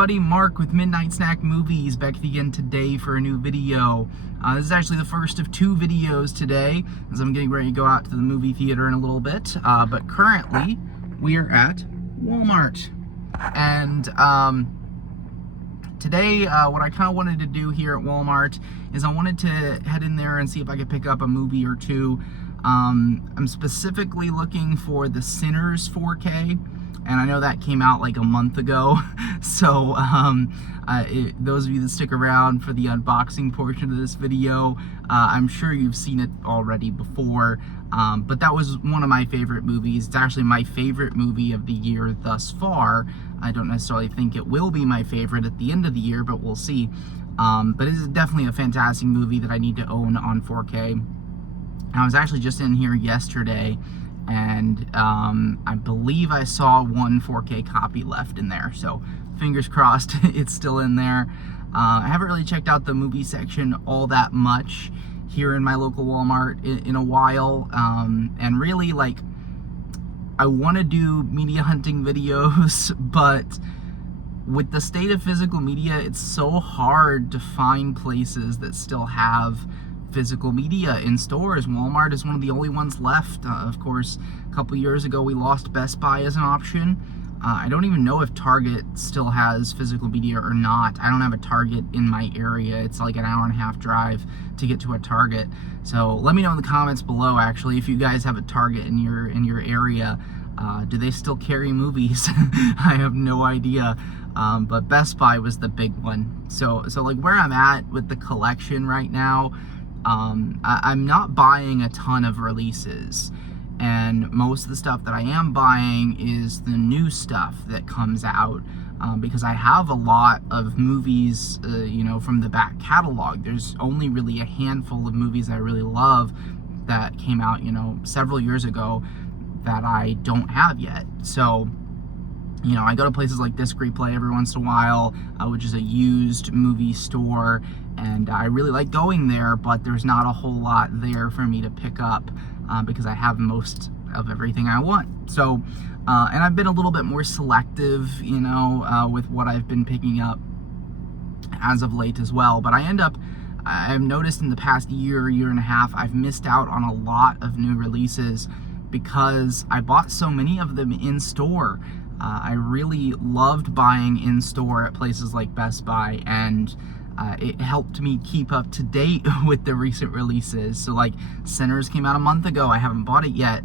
everybody, Mark with Midnight Snack Movies back again today for a new video. This is actually the first of two videos today, as I'm getting ready to go out to the movie theater in a little bit. But currently, we are at Walmart. And today, what I kind of wanted to do here at Walmart is I wanted to head in there and see if I could pick up a movie or two. I'm specifically looking for the Sinners 4K. And I know that came out like a month ago, so those of you that stick around for the unboxing portion of this video, I'm sure you've seen it already before, but that was one of my favorite movies. It's actually my favorite movie of the year thus far. I don't necessarily think it will be my favorite at the end of the year, but we'll see. But it is definitely a fantastic movie that I need to own on 4K. I was actually just in here yesterday, and I believe I saw one 4K copy left in there, so fingers crossed it's still in there. I haven't really checked out the movie section all that much here in my local Walmart in a while, and really, like, I want to do media hunting videos, but with the state of physical media, it's so hard to find places that still have physical media in stores. Walmart is one of the only ones left. Of course, a couple years ago we lost Best Buy as an option. I don't even know if Target still has physical media or not. I don't have a Target in my area. It's like an hour and a half drive to get to a Target. So let me know in the comments below, actually, if you guys have a Target in your area. Do they still carry movies? I have no idea. But Best Buy was the big one. So like where I'm at with the collection right now, I'm not buying a ton of releases, and most of the stuff that I am buying is the new stuff that comes out, because I have a lot of movies, from the back catalog. There's only really a handful of movies I really love that came out, several years ago that I don't have yet. So, I go to places like Disc Replay every once in a while, which is a used movie store, and I really like going there, but there's not a whole lot there for me to pick up because I have most of everything I want. So, and I've been a little bit more selective, with what I've been picking up as of late as well. But I've noticed in the past year and a half, I've missed out on a lot of new releases because I bought so many of them in store. I really loved buying in store at places like Best Buy, and it helped me keep up to date with the recent releases. So like Sinners came out a month ago. I haven't bought it yet.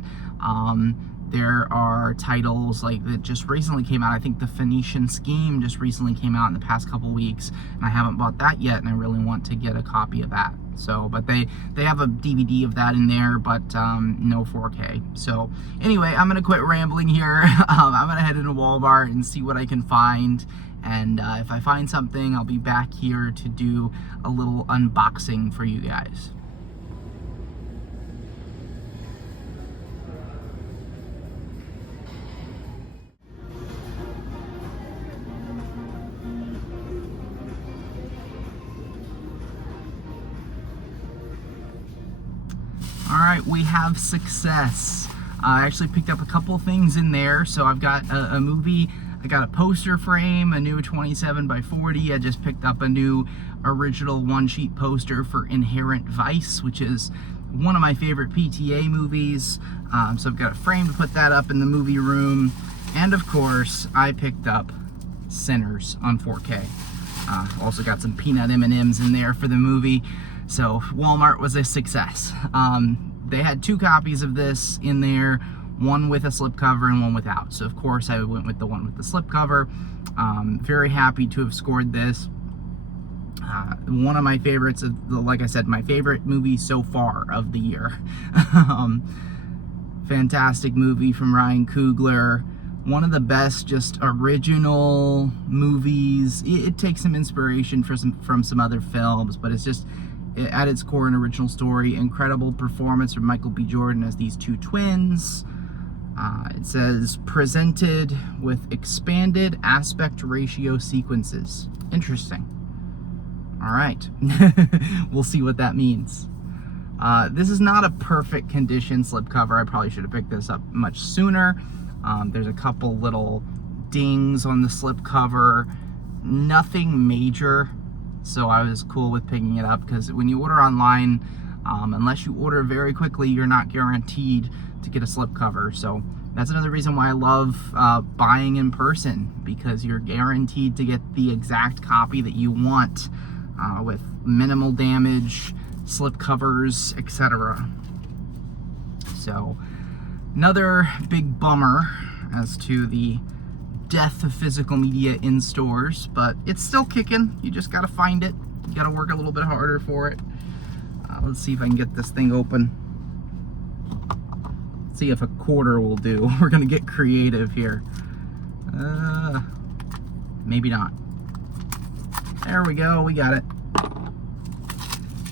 There are titles like that just recently came out. I think The Phoenician Scheme just recently came out in the past couple weeks, and I haven't bought that yet, and I really want to get a copy of that. So, but they have a DVD of that in there, but no 4K. So anyway, I'm gonna quit rambling here. I'm gonna head into Walmart and see what I can find, and if I find something, I'll be back here to do a little unboxing for you guys. Alright, we have success. I actually picked up a couple things in there. So I've got a movie, I got a poster frame, a new 27 by 40. I just picked up a new original one-sheet poster for Inherent Vice, which is one of my favorite PTA movies. So I've got a frame to put that up in the movie room. And of course, I picked up Sinners on 4K. Also got some peanut M&Ms in there for the movie. So Walmart was a success. They had two copies of this in there, one with a slipcover and one without. So of course I went with the one with the slipcover. Very happy to have scored this. One of my favorites, like I said, my favorite movie so far of the year. Fantastic movie from Ryan Coogler. One of the best just original movies. It takes some inspiration from some other films, but it's just at its core an original story. Incredible performance from Michael B. Jordan as these two twins. It says presented with expanded aspect ratio sequences. Interesting. All right, we'll see what that means. This is not a perfect condition slipcover. I probably should have picked this up much sooner. There's a couple little dings on the slipcover. nothing major, so I was cool with picking it up, because when you order online, unless you order very quickly, you're not guaranteed to get a slipcover. So that's another reason why I love buying in person, because you're guaranteed to get the exact copy that you want, with minimal damage, slipcovers, etc. So another big bummer as to the death of physical media in stores, but it's still kicking. You just gotta find it. You gotta work a little bit harder for it. Let's see if I can get this thing open. See if a quarter will do. We're gonna get creative here. Maybe not. There we go, we got it.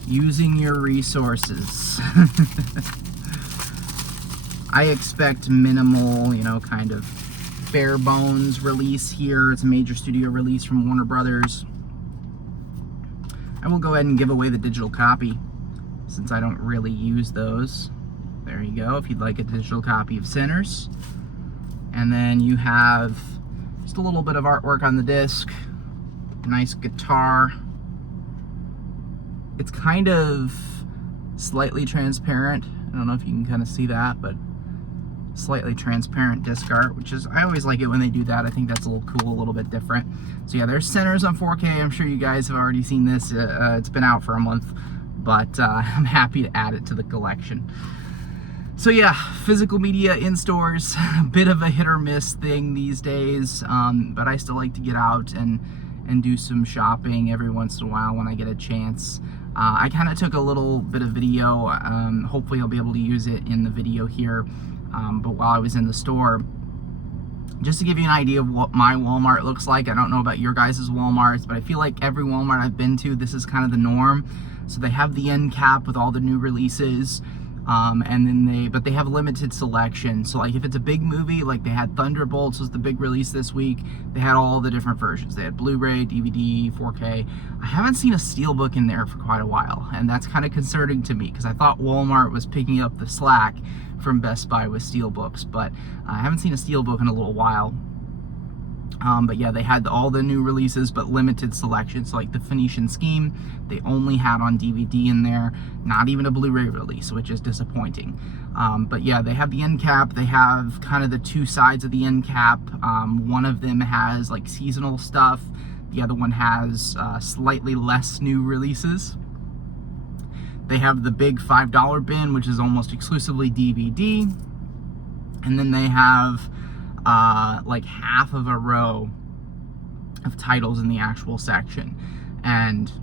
Using your resources. I expect minimal, kind of bare bones release here. It's a major studio release from Warner Brothers. I will go ahead and give away the digital copy, since I don't really use those. There you go, if you'd like a digital copy of Sinners. And then you have just a little bit of artwork on the disc. Nice guitar. It's kind of slightly transparent. I don't know if you can kind of see that, but slightly transparent disc art, which is, I always like it when they do that. I think that's a little cool, a little bit different. So yeah, there's Sinners on 4K. I'm sure you guys have already seen this. It's been out for a month, but I'm happy to add it to the collection. So yeah, physical media in stores, a bit of a hit or miss thing these days, but I still like to get out and do some shopping every once in a while when I get a chance. I kind of took a little bit of video. Hopefully I'll be able to use it in the video here. But while I was in the store, just to give you an idea of what my Walmart looks like. I don't know about your guys' Walmarts, but I feel like every Walmart I've been to, this is kind of the norm. So they have the end cap with all the new releases. And then they have limited selection. So like if it's a big movie, like they had Thunderbolts was the big release this week. They had all the different versions. They had Blu-ray, DVD, 4K. I haven't seen a Steelbook in there for quite a while, and that's kind of concerning to me, because I thought Walmart was picking up the slack from Best Buy with Steelbooks, but I haven't seen a Steelbook in a little while. But yeah, they had all the new releases, but limited selection. So like the Phoenician Scheme, they only had on DVD in there, not even a Blu-ray release, which is disappointing. But yeah, they have the end cap. They have kind of the two sides of the end cap. One of them has like seasonal stuff. The other one has slightly less new releases. They have the big $5 bin, which is almost exclusively DVD. And then they have like half of a row of titles in the actual section, and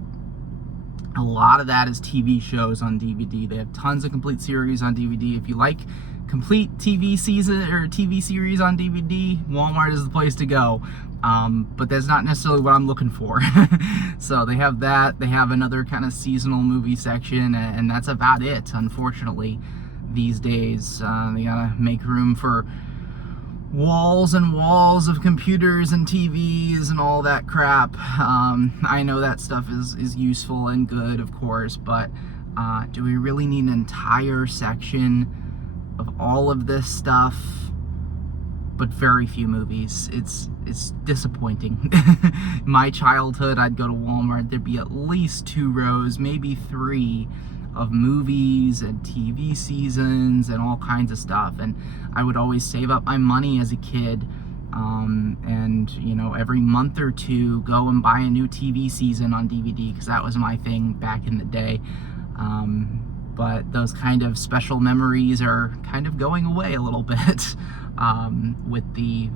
a lot of that is TV shows on DVD. They have tons of complete series on DVD. If you like complete TV season or TV series on DVD, Walmart is the place to go. But that's not necessarily what I'm looking for. So they have that. They have another kind of seasonal movie section, and that's about it, unfortunately, these days. They gotta make room for walls and walls of computers and TVs and all that crap. I know that stuff is useful and good, of course, but do we really need an entire section of all of this stuff but very few movies? It's disappointing. My childhood, I'd go to Walmart, there'd be at least 2 rows, maybe 3, of movies and TV seasons and all kinds of stuff, and I would always save up my money as a kid, and every month or two go and buy a new TV season on DVD, because that was my thing back in the day. But those kind of special memories are kind of going away a little bit. With the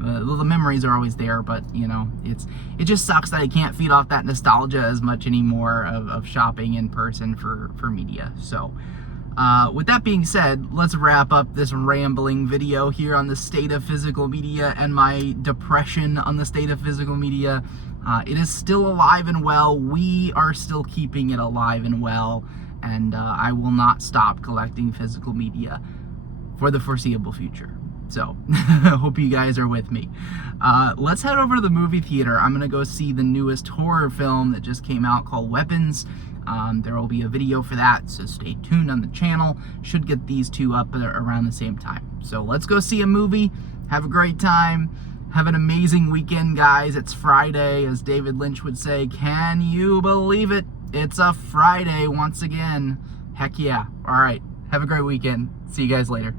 memories are always there, but it just sucks that I can't feed off that nostalgia as much anymore of shopping in person for media. So with that being said, let's wrap up this rambling video here on the state of physical media and my depression on the state of physical media. It is still alive and well. We are still keeping it alive and well, and I will not stop collecting physical media for the foreseeable future. So, hope you guys are with me. Let's head over to the movie theater. I'm going to go see the newest horror film that just came out called Weapons. There will be a video for that, so stay tuned on the channel. Should get these two up around the same time. So let's go see a movie, have a great time, Have an amazing weekend, guys. It's Friday, as David Lynch would say. Can you believe it? It's a Friday once again. Heck yeah. All right. Have a great weekend. See you guys later.